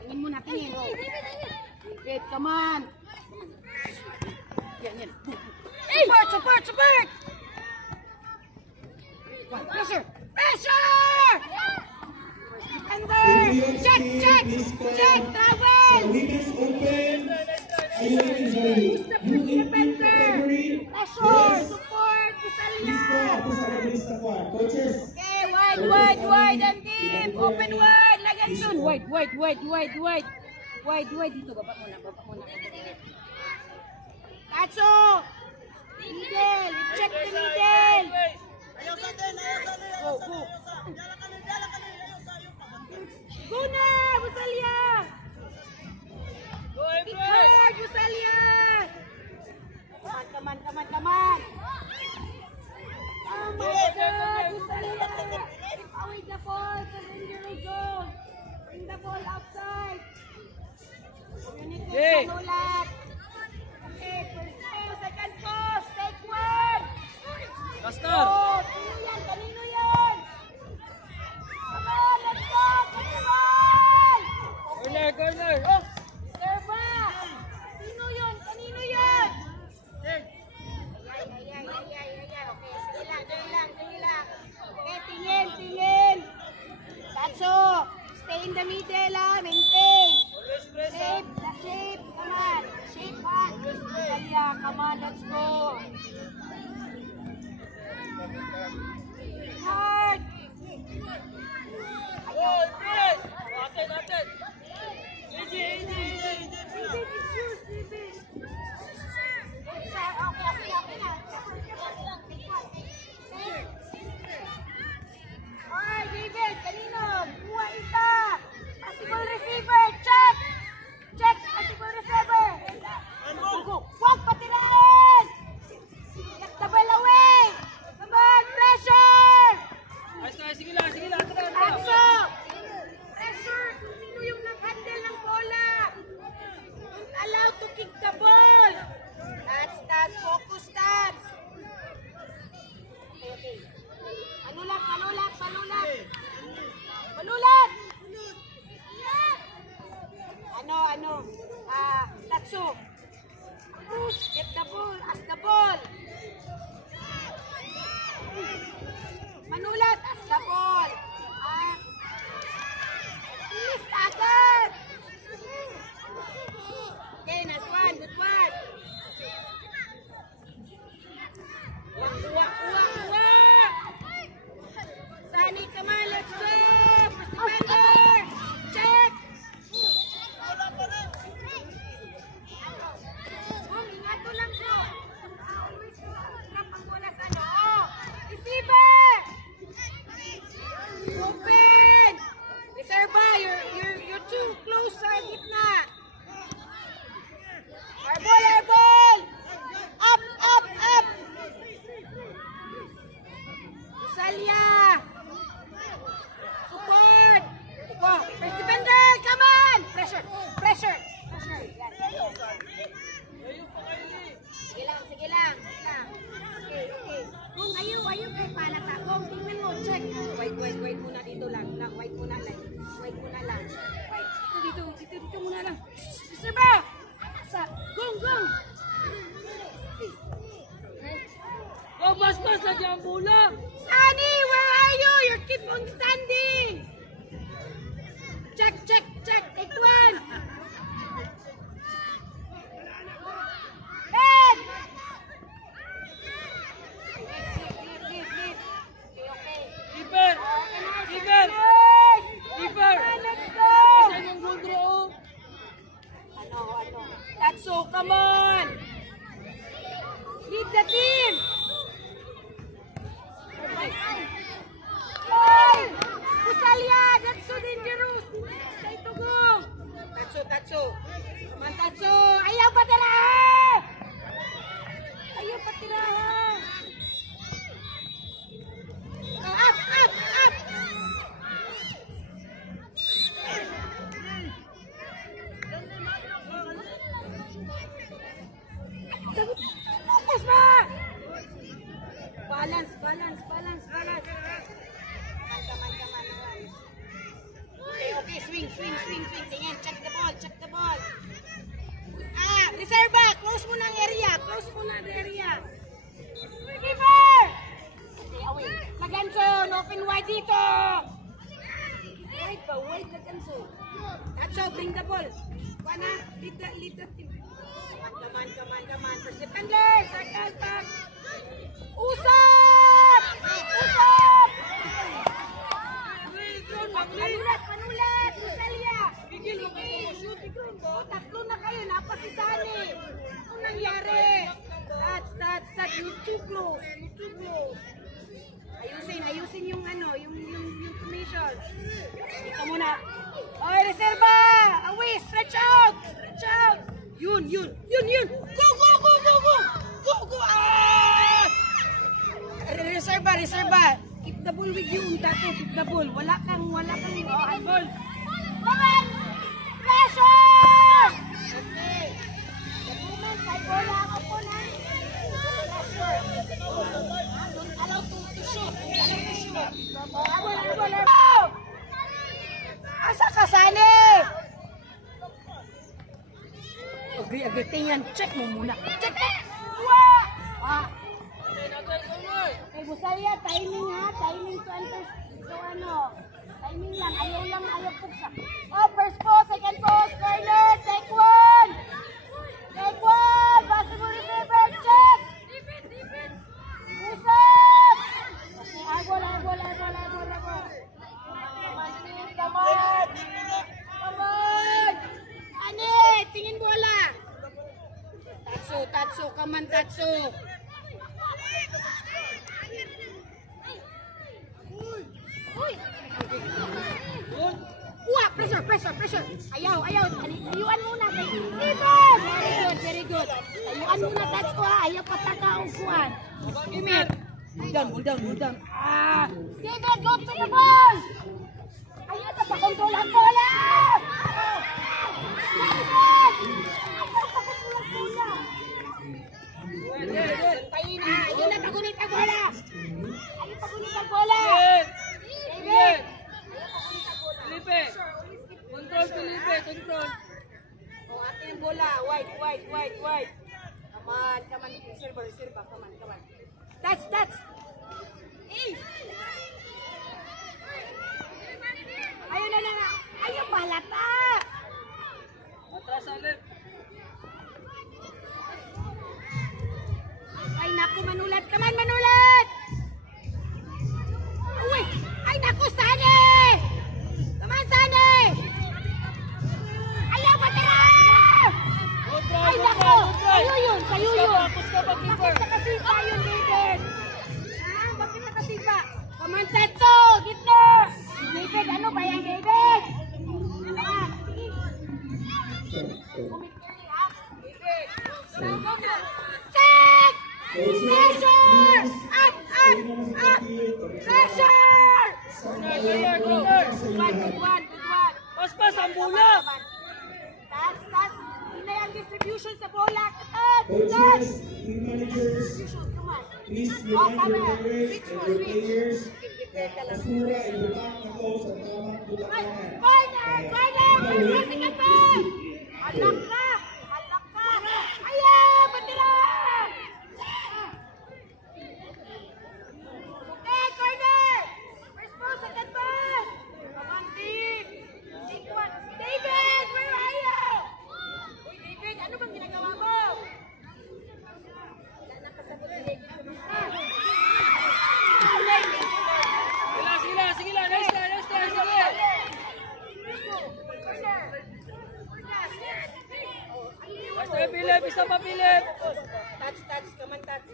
tingin muna, tingin. David, come on. Yan. Support! Pressure! And then, check, travel! Women's Open, Pressure, support, Visalia! Okay, wide, and deep, open wide, lagyan dun. Wide, dito, baba muna. Tatso! Middle, check the middle! Go na, Visalia! Big hard, Visalia! Come on! Oh my God, Visalia! Away the ball sa danger zone! Bring the ball outside! Unit with Manulat! Okay, first post, second post, take one! Pastor! Kanino yan? Come on, let's go! Control! Corner! Oh! Serva! Kanino yun? Ay. Okay, sige lang. Okay, tingin. Tatso, stay in the middle, maintain. Shape, come on. Shape, Visalia, come on, let's go. Hard. Atin! Easy! Okay na. Alright, David, kanino? Buha isa. Possible receiver, check, possible receiver. Huwag patirahin. Get the ball away. Come on, pressure. Sige lang. Tatso. Pressure. Kung sino yung nag-handle ng bola. Don't allow to kick the ball. That's focus, Tats. Okay. Panulat. Tatso. Push, get the ball, ask the ball. Manulat, ask the ball. Please, agad. Okay, nice one, good one. Uwak. Sani, come on, let's go. First defender. Check. Ingato lang bro. Always trap ang bola sa receiver. Open. Reserva, you're too close sa gitna. Airball. Up. Visalia. Support. First defender, come on. Pressure. Yan. Sige lang. Okay. Kung ayaw kay palata. Kung tingnan mo, check. Wait muna dito lang. Wait muna lang. Dito muna lang. Serba! Gong! Oh, pas lagi ang bola. Sunny, where are you? You keep on standing. Check. Take one. Head. Okay. Keeper. Let's go. Saan yung goal draw? Ano? Tatso, come on. Lead the team. Visalia, that's so dangerous. Stay to go. Tatso. Come on, Tatso. Ayaw patirahan. Up. Focus ba? Balance. Okay, swing. Tingin, check. close mo na ang area. Close mo na ang area. Keeper! Okay, away. Laganson, open wide dito. Wide pa, wide Laganson. That's all, bring the ball. Wana, lead the team. Come on. First defender, second back. Usap! Usap! Panulat! Rosalia! Gigil! Tatlo na kayo, napasisani. Ano nangyari? That's, you're too close. Ayusin yung commission. Ito muna. Oy, reserva! Away, stretch out! Yun! Go! Ah! Reserva! Keep the ball with you, Tato. Keep the ball. Wala kang ball. Come on! Pressure! Okay. The moment, kay bola ako po na. Pressure. Don't allow to shoot. Abol! Asa ka, Sani? Agree, tingnan. Check mo muna. Check! Ah! Busalya, timing ha, timing to enter. So timing lang, ayaw pugsa. Oh, first post, second post, corner, take one, possible receiver, check. Usap. Okay, agol. Come on. Ane, tingin bola. Tatsu, come on, Tatsu. Pressure. Ayaw. Ayuan muna. Very good. Ayuan muna, Tatsu ha. Ayaw pataka o kuhan. Umir. Hold down. Ah. David, go to the ball. Ayaw na pakontrol ang bola. David. Ayaw na pagunit ang bola. David. Control. Oh, ate yung bola. Wide. Come on. Reserva. Come on. That's. Ayaw na. Ayaw palata. Atras ulit. Ay, naku, manulat. Come on, manulat. Uy! Ay, naku, Sani! Come on, Sani! Ayaw, patira! Ay, naku! Sa'yo yun! Bakit nakasipa yun, David? Bakit nakasipa? Come on, Tetsu! Gitna! David, ano ba yan, David? Check! Pressure! Up! Pressure! Good one. Pas, ang bola! That's. Hindi ang distribution sa bola. That's. Come on. Please remember the players basura ay butang ng goal sa tamang butakan. Corner! Second pass! Halak ka! Ayaw! Patira! Okay, corner! First ball, second pass! Come on, team! Take one. David, where are you? David, ano bang ginagawa mo? Wala na kasabot si David sa mukha. Sige lang. Next time. Basta Philip, isa pa Philip. Touch, come on, touch.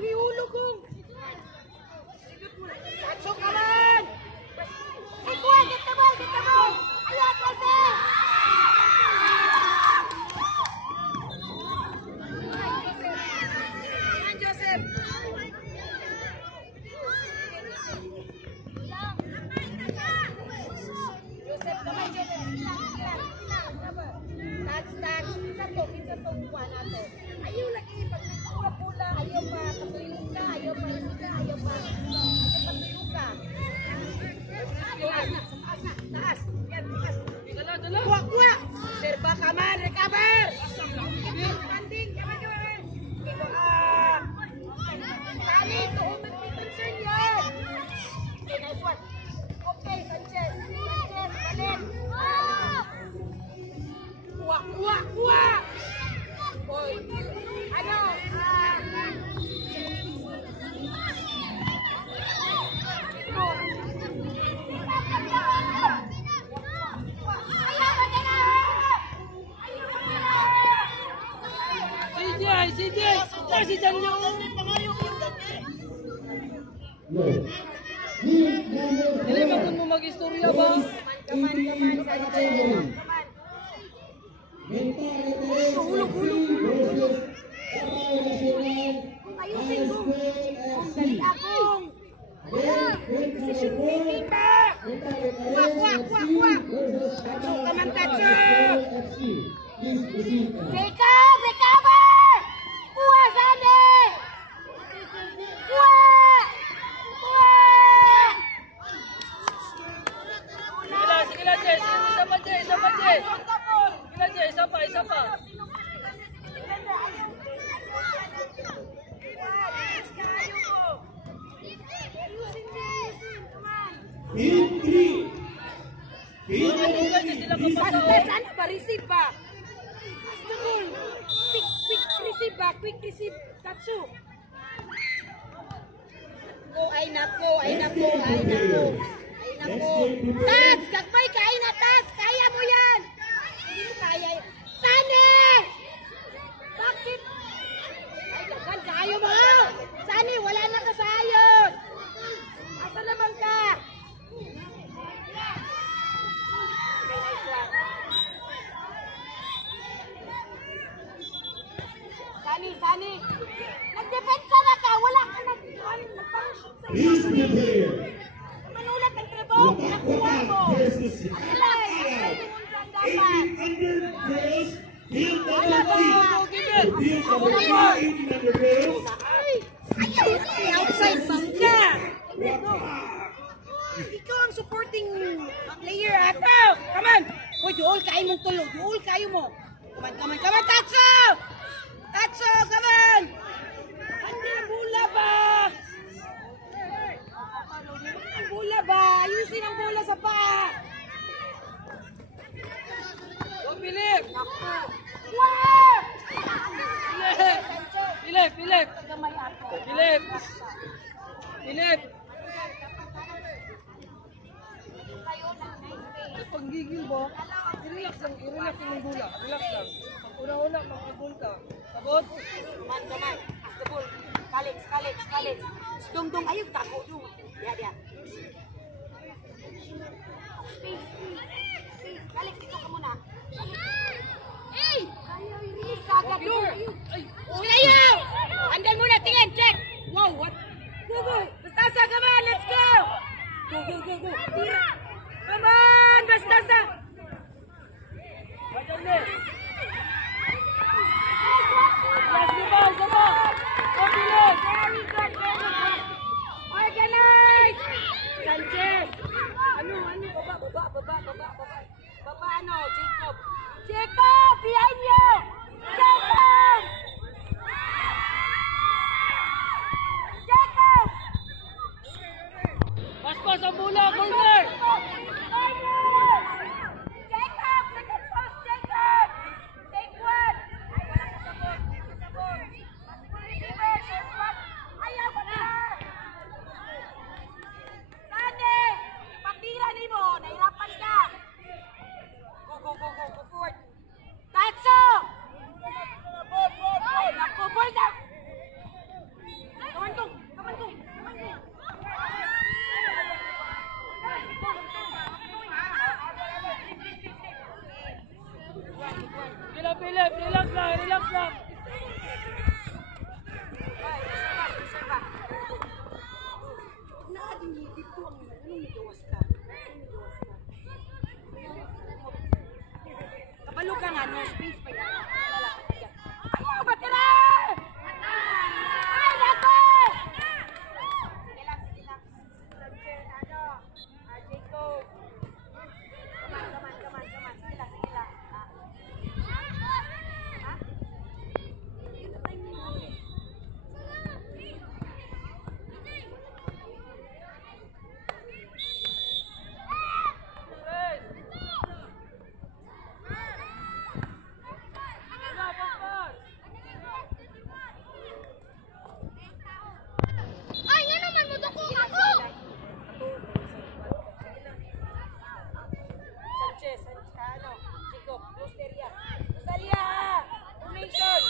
Hiulugong. Touch, come on. Take one, get the ball. Ayaw, kasi. Joseph. Pizza to, kuha natin. Ayaw lagi, pag pula-pula, ayaw pa, patulog ka, ayaw pa No. Team number 4. Dili man mo mag-istorya ba? Come on, Sanchez. Hulog-hulog versus Davao Nacional Ayusin mo. SPFC. Dali akong. Decision making ba? Tatsu. Please proceed. Jacob, recover! Kuha, Sane! Kuha! Kuha! Sige lang, Jay. Isa pa, Jay. Sige lang, Jay. Isa pa. Team 3. Team Matugad na sila kapasa. Ano ba? Receive ba? Astagol. Quick receive ba? Quick receive. Tatsu. Ay nako. Tats! Kakbay! Kaya na, Tats! Kaya mo yan! Hindi mo kaya. Sani! Bakit? Ay, gagan, kaya mo! Sani, wala na kasayos! Asa naman ka? Sani! Nagdepensa na ka! Wala ka nag-parachute sa iyo! Please prepare. Manulat ng tribong! Nakuha mo! Versus Alay! Ay, doon saan dapat! 1800 girls. Team Wala number ba? 3. Team number 3. 1800 girls. Ay! Ayaw! Outside bangka! Ikaw ang supporting player ata! Come on! Hoy, duol kayo mong tulo! Duol kayo mo! Come on! Tatso! Tatso! Come on! Hindi na bula ba? Ang bula ba? Ayusin ang bula sa paa! Go, Philip! Wow! Philip! Gamay ako. Philip! Panggigil ba? I-relax lang yung bola. Relax lang. Una-una, makagol ka. Sabot? Come on. Astagol. Kalix. Dong, ayun, tako. Dia. Space. Kalix, dito ka muna. Hey! Release ka agad. Ayaw! Andan muna, tingin, check. Wow, what? Go. Bastasa, come on, let's go. Go. Tira. Come on, Bastasa. Isa pa! Go, Philip! Very good. Organize! Sanchez! Ano? Baba. Baba, ano? Jacob! Behind you! Jacob! Paspas ang bola, corner! Jacob! Second post, Jacob! Take one! Ayaw ko na! Sane! Pagtira ni mo, nahirapan ka! Go forward! Tatso! Ay, naku, ball down! Come on. Philip, relax lang. Kabalo ka nga, no space pa yan. Ayaw, batira! Ay, nako! Sige lang. Jacob. Come on. Sige lang. Ha? Yun na tayo mo. Ay, nga naman mo dako ako! Sanchez, Jacob, Rosteria. Rosalia! Formation!